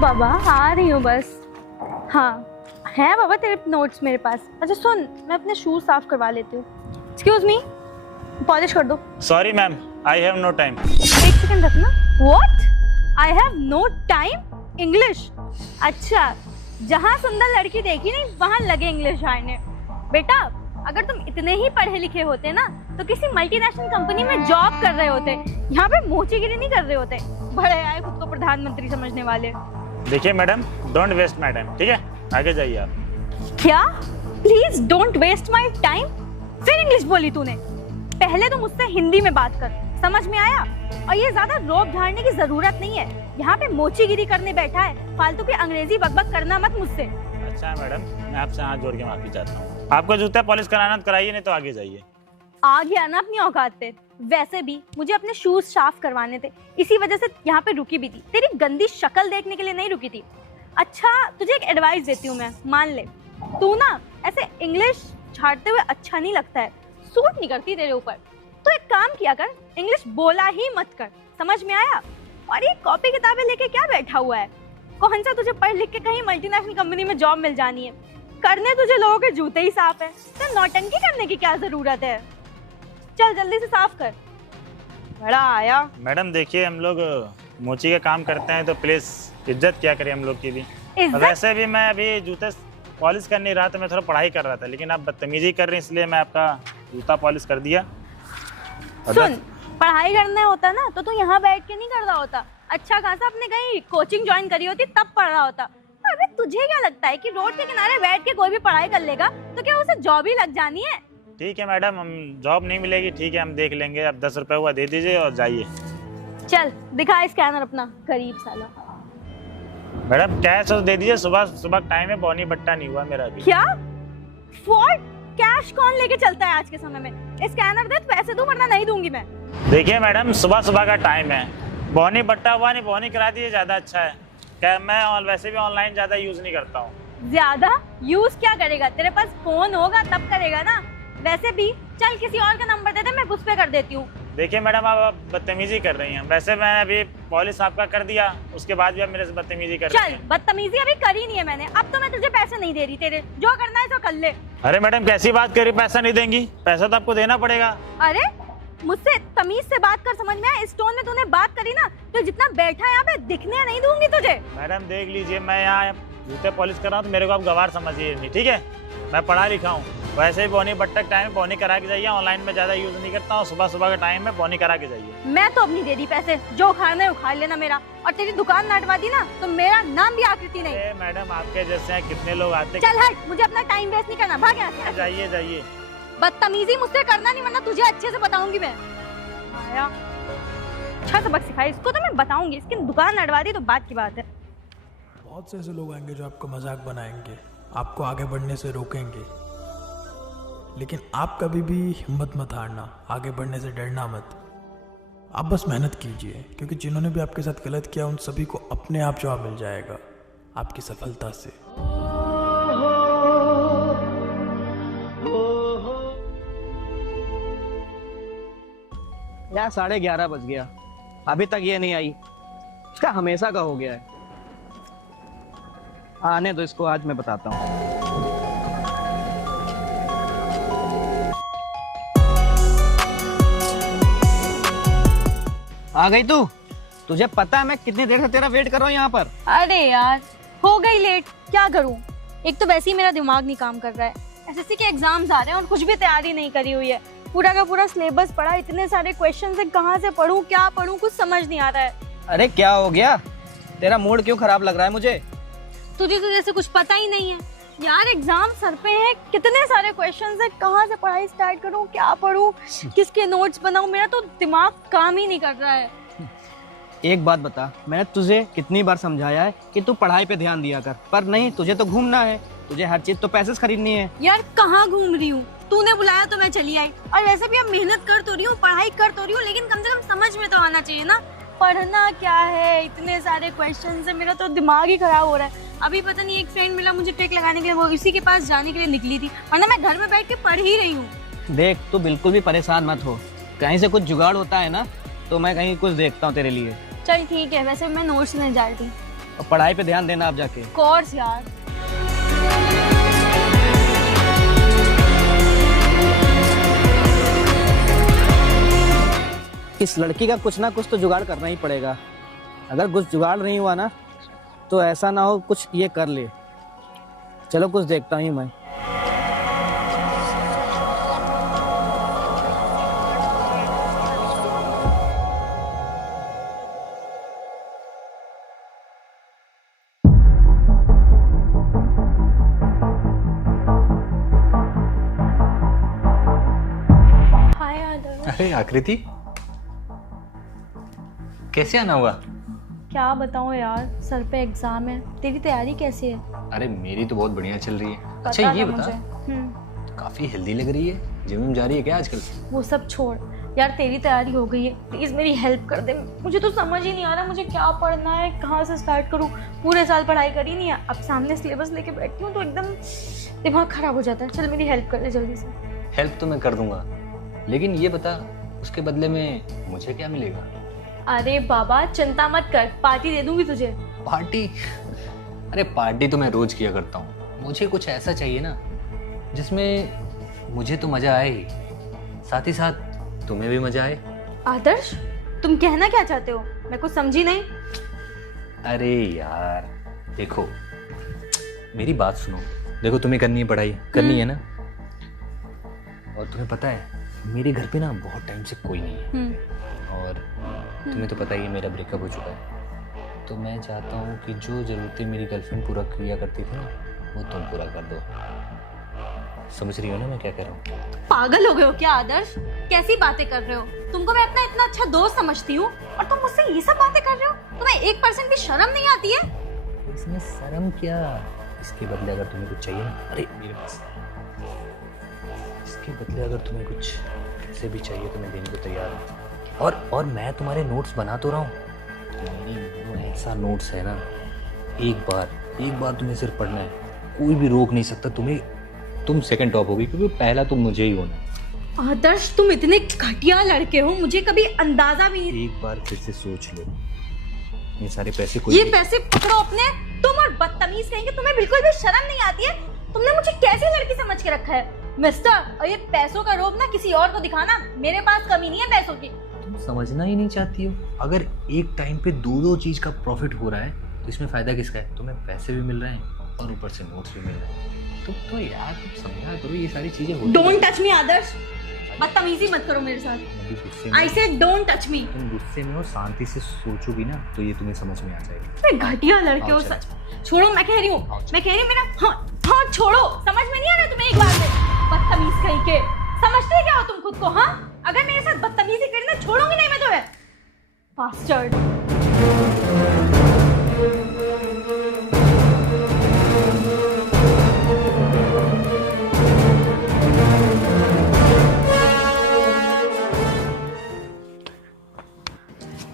बाबा आ रही हूँ बस। हाँ है बाबा तेरे नोट्स मेरे पास। अच्छा सुन, मैं अपने शूज साफ करवा लेती हूँ। एक्सक्यूज मी, पॉलिश कर दो। Sorry ma'am, I have no time. एक सेकंड रखना। What? I have no time? English? अच्छा, जहाँ सुंदर लड़की देखी नहीं वहाँ लगे इंग्लिश आने। बेटा अगर तुम इतने ही पढ़े लिखे होते ना तो किसी मल्टीनेशनल कंपनी में जॉब कर रहे होते, यहाँ पे मोचीगिरी नहीं कर रहे होते। बड़े आए खुद को प्रधानमंत्री समझने वाले। देखिए madam, don't waste my time, ठीक है? आगे जाइए आप। क्या? Please don't waste my time? फिर इंग्लिश बोली तूने? पहले तो मुझसे हिंदी में बात कर, समझ में आया? और ये ज्यादा रोब झाड़ने की जरूरत नहीं है, यहाँ पे मोचीगिरी करने बैठा है, फालतू की अंग्रेजी बकबक करना मत मुझसे। अच्छा मैडम, मैं आपसे हाथ जोड़ के माफी चाहता हूँ। आपको जूता पॉलिश कराना तो कराइए, नहीं तो आगे जाइए। आ गया ना अपनी औकात पे। वैसे भी मुझे अपने शूज साफ करवाने थे, इसी वजह से यहाँ पे रुकी भी थी। तेरी गंदी शक्ल देखने के लिए नहीं रुकी थी। अच्छा तुझे एक एडवाइस देती हूँ मैं, मान ले। तू ना ऐसे इंग्लिश झाड़ते हुए अच्छा नहीं लगता है, सूट नहीं करती तेरे ऊपर। तो एक काम किया कर, इंग्लिश बोला ही मत कर, समझ में आया? और ये कॉपी किताबें लेके क्या बैठा हुआ है? कौन सा तुझे पढ़ लिख के कहीं मल्टीनेशनल कंपनी में जॉब मिल जानी है? करने तुझे लोगों के जूते ही साफ है, तो नौटंकी करने की क्या जरूरत है? चल जल्दी से साफ कर। बड़ा आया। मैडम देखिए, हम लोग मोची का काम करते हैं तो प्लीज इज्जत क्या करें हम लोग की भी। वैसे भी मैं अभी जूते पॉलिश कर नहीं रहा था, मैं थोड़ा पढ़ाई कर रहा था, लेकिन आप बदतमीजी कर रही हैं इसलिए मैं आपका जूता पॉलिश कर दिया। सुन, पढ़ाई करना होता ना तो तू यहाँ बैठ के नहीं कर रहा होता, अच्छा खासा अपने कहीं कोचिंग ज्वाइन करी होती तब पढ़ रहा होता। अबे तुझे क्या लगता है कि रोड के किनारे बैठ के कोई भी पढ़ाई कर लेगा तो क्या उसे जॉब ही लग जानी है? ठीक है मैडम, हम जॉब नहीं मिलेगी, ठीक है हम देख लेंगे। आप 10 रुपए हुआ दे दीजिए और जाइए। चल दिखा स्कैनर अपना, गरीब साला। मैडम कैश दे दीजिए, सुबह सुबह टाइम है, बौनी बट्टा नहीं हुआ मेरा अभी। क्या? फॉर कैश कौन लेके चलता है आज के समय में? स्कैनर दे, पैसे दूं वरना नहीं दूंगी मैं। देखिए मैडम, सुबह सुबह का टाइम है, बौनी बट्टा हुआ नहीं, बौनी करा दीजिए, ज्यादा अच्छा है। क्या मैं वैसे भी ऑनलाइन ज्यादा यूज नहीं करता हूँ। ज्यादा यूज क्या करेगा? तेरे पास फोन होगा तब करेगा ना। वैसे भी चल किसी और का नंबर दे दे, मैं उस पे कर देती हूँ। देखिए मैडम, आप बदतमीजी कर रही हैं। वैसे मैंने अभी पॉलिश आपका कर दिया, उसके बाद भी आप मेरे से बदतमीजी कर रही हैं। चल बदतमीजी अभी करी नहीं है मैंने, अब तो मैं तुझे पैसे नहीं दे रही, तेरे जो करना है तो कर ले। अरे मैडम कैसी बात करी, पैसा नहीं देंगी? पैसा तो आपको देना पड़ेगा। अरे मुझसे तमीज से बात कर, समझ में आया? इस टोन में तूने बात करी ना तो जितना बैठा है यहाँ पे दिखने नहीं दूंगी तुझे। मैडम देख लीजिए, मैं यहाँ जूते पॉलिश कर रहा हूँ तो मेरे को आप गवार समझिए नहीं, ठीक है? मैं पढ़ा लिखा हूँ। वैसे ही बौनी बट्टा टाइम है, बौनी करा के जाइए। ऑनलाइन में ज्यादा यूज नहीं करता हूँ, सुबह सुबह का टाइम है, बौनी करा के जाइए। मैं तो अपनी दे दी पैसे, जो उखाड़ना है उखाड़ लेना मेरा। और तेरी दुकान नाटवा दी ना तो मेरा नाम भी आकृति नहीं। मैडम आपके जैसे हैं कितने लोग आते। चल हट, मुझे अपना टाइम वेस्ट नहीं करना, भाग यहाँ से। जाइए जाइए। बदतमीजी मुझसे करना नहीं, वरना तुझे अच्छे से बताऊंगी मैं। आया अच्छा सबक सिखाई इसको तो मैं बताऊंगी, इसकी दुकान नटवा दी तो बात की बात है। बहुत से ऐसे लोग आएंगे जो आपको मजाक बनाएंगे, आपको आगे बढ़ने से रोकेंगे, लेकिन आप कभी भी हिम्मत मत हारना, आगे बढ़ने से डरना मत। आप बस मेहनत कीजिए, क्योंकि जिन्होंने भी आपके साथ गलत किया उन सभी को अपने आप जवाब मिल जाएगा आपकी सफलता से। यार 11:30 बज गया, अभी तक ये नहीं आई। इसका हमेशा का हो गया है। आने दो इसको, आज मैं बताता हूँ। आ गई तू? तुझे पता है मैं कितनी देर से तेरा वेट कर रहा हूँ यहाँ पर। अरे यार हो गई लेट, क्या करूँ? एक तो वैसे ही मेरा दिमाग नहीं काम कर रहा है, एसएससी के एग्जाम्स आ रहे हैं और कुछ भी तैयारी नहीं करी हुई है। पूरा का पूरा सिलेबस पढ़ा, इतने सारे क्वेश्चन है, कहाँ से पढ़ूं क्या पढ़ूं कुछ समझ नहीं आ रहा है। अरे क्या हो गया? तेरा मूड क्यों खराब लग रहा है मुझे? तुझे तो जैसे कुछ पता ही नहीं है यार। एग्जाम सर पे है, कितने सारे क्वेश्चंस है, कहाँ से पढ़ाई स्टार्ट करूं, क्या पढ़ूं, किसके नोट्स बनाऊं, मेरा तो दिमाग काम ही नहीं कर रहा है। एक बात बता, मैंने तुझे कितनी बार समझाया है कि तू पढ़ाई पे ध्यान दिया कर, पर नहीं, तुझे तो घूमना है, तुझे हर चीज तो पैसे से खरीदनी है। यार कहाँ घूम रही हूँ, तूने बुलाया तो मैं चली आई। और वैसे भी अब मेहनत कर तो रही हूँ, पढ़ाई कर तो रही हूँ, लेकिन कम से कम समझ में तो आना चाहिए ना पढ़ना क्या है। इतने सारे क्वेश्चन है, मेरा तो दिमाग ही खराब हो रहा है। अभी पता नहीं एक फ्रेंड मिला मुझे ट्रिक लगाने के लिए, वो इसी के पास जाने के लिए निकली थी, वरना मैं घर में बैठ के पढ़ ही रही हूँ। देख तू बिल्कुल भी परेशान मत हो, कहीं से कुछ जुगाड़ होता है ना तो मैं कहीं कुछ देखता हूँ तेरे लिए। चल ठीक है, वैसे मैं नोट्स नहीं डालती। और पढ़ाई पे ध्यान देना आप जाके। कोर्स यार। इस लड़की का कुछ ना कुछ तो जुगाड़ करना ही पड़ेगा। अगर कुछ जुगाड़ नहीं हुआ ना तो ऐसा ना हो कुछ ये कर ले। चलो कुछ देखता हूँ मैं। हाय आदर्श। अरे आकृति, कैसे आना हुआ? क्या बताऊं यार, सर पे एग्जाम है। तेरी तैयारी कैसी है? अरे मेरी तो बहुत बढ़िया चल रही है। पता अच्छा ये था बता, मुझे। काफी हेल्दी लग रही है। जिम में जा रही है क्या आजकल? वो सब छोड़ यार, तेरी तैयारी हो गई है, प्लीज मेरी हेल्प कर दे। मुझे तो समझ ही नहीं आ रहा मुझे क्या पढ़ना है, कहाँ से स्टार्ट करूँ। पूरे साल पढ़ाई करी नहीं है, अब सामने सिलेबस लेके बैठी हूँ तो एकदम दिमाग खराब हो जाता है। चल मेरी हेल्प कर दे जल्दी से। हेल्प तो मैं कर दूंगा, लेकिन ये बता उसके बदले में मुझे क्या मिलेगा? अरे बाबा चिंता मत कर, पार्टी दे दूंगी तुझे। पार्टी? अरे पार्टी तो मैं रोज किया करता हूँ। मुझे कुछ ऐसा चाहिए ना जिसमें मुझे तो मजा आए ही, साथ ही साथ तुम्हें भी मजा आए। आदर्श तुम कहना क्या चाहते हो? मैं कुछ समझी नहीं। अरे यार देखो, मेरी बात सुनो। देखो तुम्हें करनी है पढ़ाई, करनी है ना। और तुम्हें पता है मेरे घर पे ना बहुत टाइम से कोई नहीं है, और तुम्हें तो पता ही है मेरा ब्रेकअप हो चुका है। तो मैं चाहता हूँ कि जो ज़रूरतें मेरी गर्लफ्रेंड पूरा किया करती थी ना, वो तुम पूरा कर दो। समझ रही हो ना मैं क्या कह रहा हूँ? पागल हो गए हो क्या आदर्श? कैसी बातें कर रहे हो? तुमको मैं अपना इतना अच्छा दोस्त समझती हूँ और तुम मुझसे ये सब बातें कर रहे हो? तुम्हें 1% भी शर्म नहीं आती है? इसमें शर्म क्या? इसके बदले अगर तुम्हें कुछ चाहिए ना, अरे मेरे पास, इसके बदले अगर तुम्हें कुछ पैसे भी चाहिए तो मैं देने को तैयार हूँ। और मैं तुम्हारे नोट्स बना तो रहा हूँ। मेरी वो ऐसा नोट्स है ना, एक बार तुम्हें सिर्फ पढ़ना है, कोई भी रोक नहीं सकता तुम्हें। तुम सेकंड टॉप होगी क्योंकि पहला तुम मुझे ही होना है। आदर्श तुम इतने घटिया लड़के हो, मुझे कभी अंदाजा भी नहीं। एक बार फिर से सोच लो, ये सारे पैसे ये पैसे पकड़ो अपने। तुम और बदतमीज कहेंगे, तुम्हें बिल्कुल भी शर्म नहीं आती है? तुमने मुझे कैसी लड़की समझ के रखा है मिस्टर? और ये पैसों का रोब ना किसी और को दिखाना, मेरे पास कमी नहीं है पैसों की। तुम समझना ही नहीं चाहती हो। अगर एक टाइम पे दो चीज का प्रॉफिट हो रहा है तो इसमें फायदा किसका है? तुम्हें पैसे भी मिल रहे हैं और ऊपर से नोट्स भी मिल रहे हैं। तो यार तुम समझा करो, ये सारी चीजें होती हैं। डोंट टच मी आदर्श, बदतमीजी मत करो मेरे साथ। अभी गुस्से में, I said don't touch me. तुम गुस्से में हो, शांति से सोचोगी ना तो ये तुम्हें समझ में आ जाएगा। मैं घटिया लड़के हो आओ, सच। छोड़ो, मैं कह रही हूँ मेरा हाँ छोड़ो। समझ में नहीं आ रहा तुम्हें एक बार में? बदतमीज कहीं के, समझते क्या हो तुम खुद को? हाँ, अगर मेरे साथ बदतमीजी करी ना, छोड़ूंगी नहीं मैं तुम्हें। बास्टर्ड।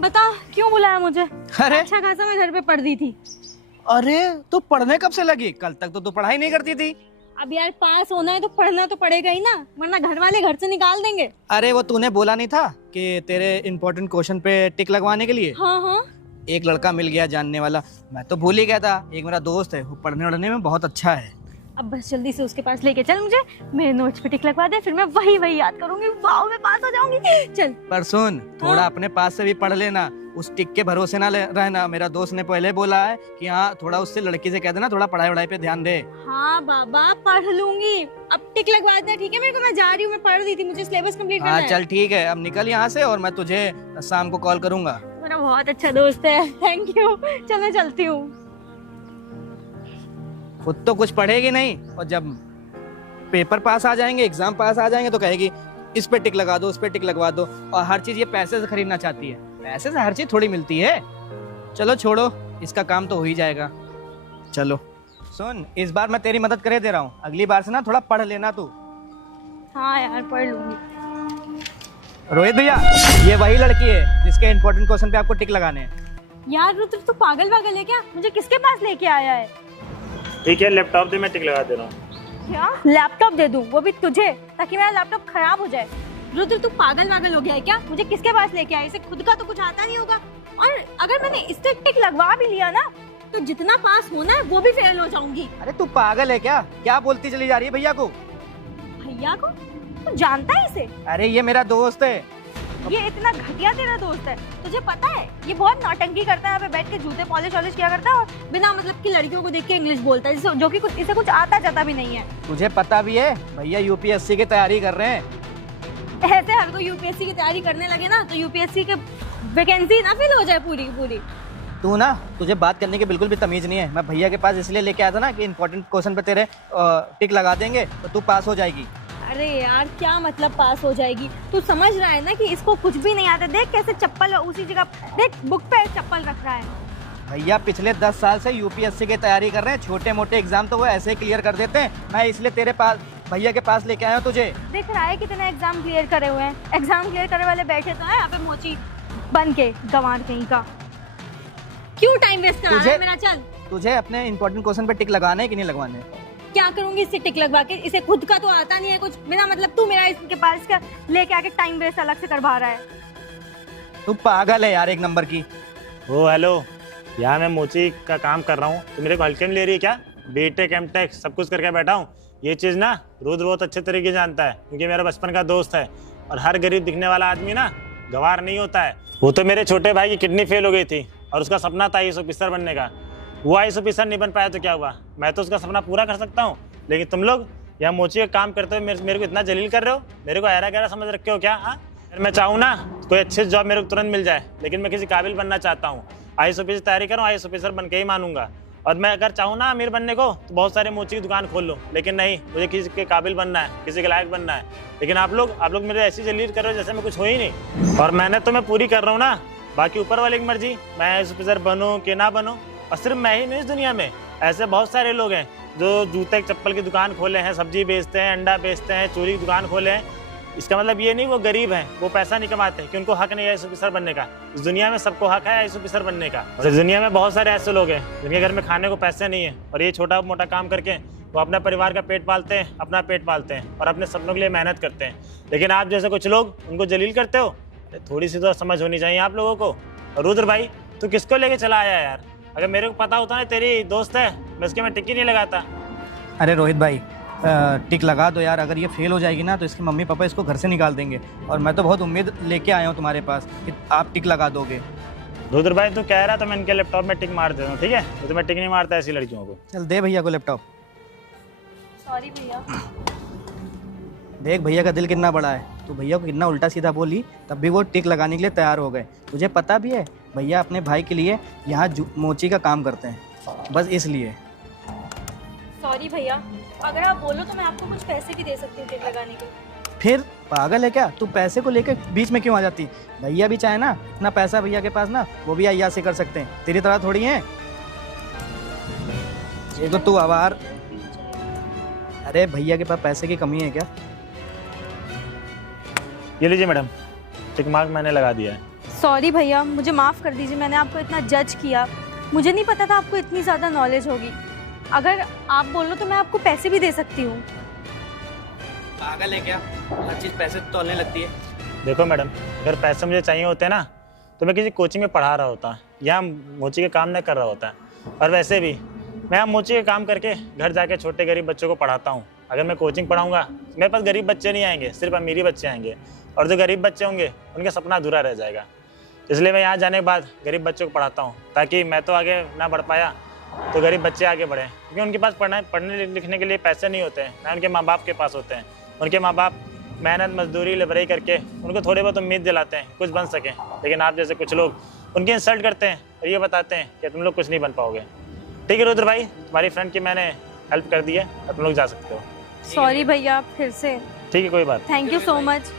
बता क्यों बुलाया मुझे? अरे अच्छा खासा मैं घर पे पढ़ दी थी। अरे तू पढ़ने कब से लगी? कल तक तो तू पढ़ाई नहीं करती थी। अब यार पास होना है तो पढ़ना तो पड़ेगा ही ना, वरना घर वाले घर से निकाल देंगे। अरे वो तूने बोला नहीं था कि तेरे इम्पोर्टेंट क्वेश्चन पे टिक लगवाने के लिए हाँ हाँ। एक लड़का मिल गया जानने वाला। मैं तो भूल ही गया था। एक मेरा दोस्त है, वो पढ़ने वढ़ने में बहुत अच्छा है। अब बस जल्दी से उसके पास लेके चल मुझे, मेरे नोट्स पे टिक लगवा दे, फिर मैं वही याद करूंगी। वाओ, मैं पास हो जाऊंगी। चल। पर सुन, थोड़ा हाँ? अपने पास से भी पढ़ लेना, उस टिक के भरोसे ना रहना। मेरा दोस्त ने पहले बोला है कि हाँ थोड़ा उससे लड़की से कह देना थोड़ा पढ़ाई वढ़ाई पे ध्यान दे। हाँ बाबा पढ़ लूंगी, अब टिक लगवा दे। ठीक है मेरे को, मैं जा रही हूँ, मैं पढ़ रही थी, मुझे सिलेबस कंप्लीट करना हाँ है। चल ठीक है, अब निकल यहाँ से और मैं तुझे शाम को कॉल करूंगा। मेरा बहुत अच्छा दोस्त है, थैंक यू। चल मैं चलती हूँ। खुद तो कुछ पढ़ेगी नहीं, और जब पेपर पास आ जाएंगे, एग्जाम पास आ जाएंगे तो कहेगी इस पे टिक लगा दो, उस पे टिक लगवा दो। और हर चीज ये पैसे से खरीदना चाहती है। पैसे से हर चीज थोड़ी मिलती है। चलो छोड़ो, इसका काम तो हो ही जाएगा। चलो सुन, इस बार मैं तेरी मदद करे दे रहा हूँ, अगली बार से ना थोड़ा पढ़ लेना तू। हाँ यार पढ़ लूंगी। रोहित भैया, ये वही लड़की है जिसके इम्पोर्टेंट क्वेश्चन पे आपको टिक लगाने हैं। यार रुद्र तू पागल है क्या? मुझे किसके पास लेके आया है? ठीक है, लैपटॉप दे, मैं टिक लगा दे रहा हूँ। क्या लैपटॉप दे दूं, वो भी तुझे, ताकि मेरा लैपटॉप खराब हो जाए? रुद्र तू पागल हो गया है क्या? मुझे किसके पास लेके आया? इसे खुद का तो कुछ आता नहीं होगा। और अगर मैंने इससे टिक लगवा भी लिया ना तो जितना पास होना है वो भी फेल हो जाऊंगी। अरे तू पागल है क्या? क्या बोलती चली जा रही है भैया को? भैया को? तू जानता है इसे? अरे ये मेरा दोस्त है। ये इतना घटिया तेरा दोस्त है? तुझे पता है ये बहुत नौटंकी करता है, यहाँ पे बैठ के जूते पॉलिश वॉलिश किया करता है और बिना मतलब की लड़कियों को देख के इंग्लिश बोलता है, जो कि इसे कुछ आता जाता भी नहीं है। तुझे पता भी है भैया यूपीएससी की तैयारी कर रहे हैं। ऐसे हर कोई यूपीएससी की तैयारी करने लगे ना तो यूपीएससी के वैकेंसी ना फिल हो जाए पूरी की पूरी। तू ना, तुझे बात करने की बिल्कुल भी तमीज नहीं है। मैं भैया के पास इसलिए लेके आया था ना कि इंपॉर्टेंट क्वेश्चन पे तेरे टिक लगा देंगे तो तू पास हो जाएगी। अरे यार क्या मतलब पास हो जाएगी? तू समझ रहा है ना कि इसको कुछ भी नहीं आता। देख कैसे चप्पल उसी जगह, देख बुक पे चप्पल रख रहा है। भैया पिछले 10 साल से यूपीएससी की तैयारी कर रहे हैं, छोटे मोटे एग्जाम तो वो ऐसे ही क्लियर कर देते हैं। मैं इसलिए तेरे पास भैया के पास लेके आया हूँ तुझे। दिख रहा है कितने एग्जाम क्लियर करे हुए हैं। एग्जाम क्लियर करे वाले बैठे तो है यहाँ पे मोची बन के, गंवार कहीं का। क्यों टाइम वेस्ट करा रहा है मेरा? चल, तुझे अपने इंपॉर्टेंट क्वेश्चन पे टिक लगाने है कि नहीं लगवाने? क्या करूंगी इससे टिक लगवा के? इसे खुद का तो आता नहीं है कुछ, बिना मतलब तू मेरा इसके पास का लेके आके टाइम वेस्ट अलग से करवा रहा है। तू पागल है यार एक नंबर की। ओ हेलो, यहाँ मैं मोची का काम कर रहा हूँ तो मेरे को हल्के में ले रही है क्या? बीटेक एमटेक सब कुछ करके बैठा हूँ। ये चीज़ ना रुद्र बहुत अच्छे तरीके से जानता है क्योंकि मेरा बचपन का दोस्त है। और हर गरीब दिखने वाला आदमी ना गवार नहीं होता है। वो तो मेरे छोटे भाई की किडनी फेल हो गई थी और उसका सपना था IAS ऑफिसर बनने का। वो IAS ऑफिसर नहीं बन पाया तो क्या हुआ? मैं तो उसका सपना पूरा कर सकता हूँ। लेकिन तुम लोग यहाँ मोची का काम करते हुए मेरे को इतना जलील कर रहे हो, मेरे को ऐरा गहरा समझ रखे हो क्या? हाँ, अगर मैं चाहूँ ना कोई अच्छी जॉब मेरे को तुरंत मिल जाए, लेकिन मैं किसी काबिल बनना चाहता हूँ। IAS ऑफिसर तैयारी करूँ, IAS ऑफिसर बन के ही मानूंगा। और मैं अगर चाहूँ ना अमीर बनने को तो बहुत सारे मोची की दुकान खोल लूँ, लेकिन नहीं, मुझे किसी के काबिल बनना है, किसी के लायक बनना है। लेकिन आप लोग मेरे ऐसी जलील कर रहे हो जैसे मैं कुछ हो ही नहीं। और मेहनत तो मैं पूरी कर रहा हूँ ना, बाकी ऊपर वाले की मर्जी मैं IAS ऑफिसर बनूँ कि ना बनूँ। और सिर्फ मैं ही नहीं, इस दुनिया में ऐसे बहुत सारे लोग हैं जो जूते चप्पल की दुकान खोले हैं, सब्जी बेचते हैं, अंडा बेचते हैं, चूड़ी की दुकान खोले हैं। इसका मतलब ये नहीं वो गरीब हैं, वो पैसा नहीं कमाते कि उनको हक नहीं है IAS ऑफिसर बनने का। इस दुनिया में सबको हक है IAS ऑफिसर बनने का। और इस दुनिया में बहुत सारे ऐसे लोग हैं जिनके घर में खाने को पैसे नहीं है और ये छोटा मोटा काम करके वो अपना परिवार का पेट पालते हैं, अपना पेट पालते हैं और अपने सपनों के लिए मेहनत करते हैं। लेकिन आप जैसे कुछ लोग उनको जलील करते हो। थोड़ी सी तो समझ होनी चाहिए आप लोगों को। और रुद्र भाई, तू किसको लेके चला आया यार? अगर मेरे को पता होता ना तेरी दोस्त है, मैं उसके में टिक ही नहीं लगाता। अरे रोहित भाई, टिक लगा दो यार। अगर ये फेल हो जाएगी ना तो इसके मम्मी पापा इसको घर से निकाल देंगे। और मैं तो बहुत उम्मीद लेके आया हूँ तुम्हारे पास कि आप टिक लगा दोगे। रुद्र भाई तू कह रहा तो मैं इनके लैपटॉप में टिक मार देता हूँ, ठीक है? तो मैं टिक नहीं मारता ऐसी लड़कियों को। चल दे भैया को लैपटॉप। सॉरी भैया। देख भैया का दिल कितना बड़ा है। तो भैया को कितना उल्टा सीधा बोली तब भी वो टिक लगाने के लिए तैयार हो गए। तुझे पता भी है भैया अपने भाई के लिए यहाँ मोची का काम करते हैं, बस इसलिए। सॉरी भैया, अगर आप बोलो तो मैं आपको कुछ पैसे भी दे सकती हूँ टिक लगाने के। फिर पागल है क्या तू? पैसे को लेकर बीच में क्यों आ जाती? भैया भी चाहे ना इतना पैसा भैया के पास ना, वो भी अय्यासी कर सकते हैं, तेरी तरह थोड़ी है। ये तो तू आवार। अरे भैया के पास पैसे की कमी है क्या? ये लीजिए मैडम, टिक मार्क मैंने लगा दिया है। सॉरी भैया, मुझे माफ़ कर दीजिए, मैंने आपको इतना जज किया। मुझे नहीं पता था आपको इतनी ज़्यादा नॉलेज होगी। अगर आप बोलो तो मैं आपको पैसे भी दे सकती हूँ। पागल है क्या? हर चीज़ पैसे तोलने लगती है। देखो मैडम, अगर पैसे मुझे चाहिए होते ना तो मैं किसी कोचिंग में पढ़ा रहा होता, यहाँ मोची के काम नहीं कर रहा होता। और वैसे भी मैं यहाँ मोची के काम करके घर जाके छोटे गरीब बच्चों को पढ़ाता हूँ। अगर मैं कोचिंग पढ़ाऊँगा मेरे पास गरीब बच्चे नहीं आएंगे, सिर्फ अमीरी बच्चे आएंगे। और जो गरीब बच्चे होंगे उनका सपना अधूरा रह जाएगा। इसलिए मैं यहाँ जाने के बाद गरीब बच्चों को पढ़ाता हूँ, ताकि मैं तो आगे ना बढ़ पाया तो गरीब बच्चे आगे बढ़ें। क्योंकि उनके पास पढ़ने लिखने के लिए पैसे नहीं होते हैं, ना उनके माँ बाप के पास होते हैं। उनके माँ बाप मेहनत मजदूरी लेबराई करके उनको थोड़े बहुत उम्मीद दिलाते हैं कुछ बन सकें। लेकिन आप जैसे कुछ लोग उनकी इंसल्ट करते हैं और ये बताते हैं कि तुम लोग कुछ नहीं बन पाओगे। ठीक है रुद्र भाई, तुम्हारी फ्रेंड की मैंने हेल्प कर दी है और तुम लोग जा सकते हो। सॉरी भैया, फिर से। ठीक है, कोई बात। Thank you so much.